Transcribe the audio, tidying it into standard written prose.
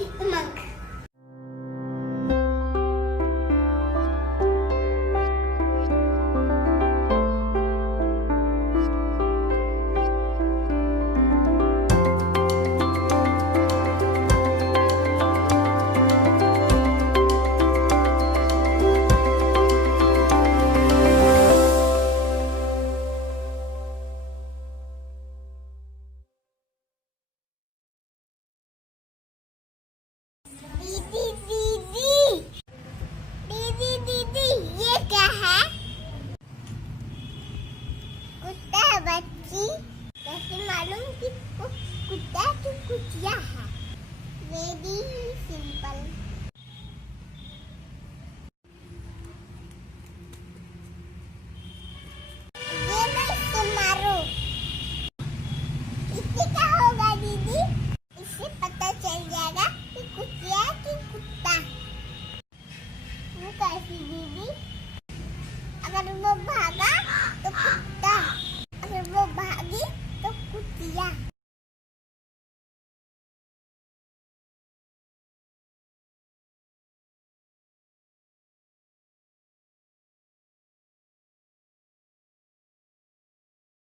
chipmunk. दीदी दीदी दीदी दीदी ये क्या है? कुत्ता बच्ची कैसे मालूम कि वो कुत्ता की कुतिया है? Very simple.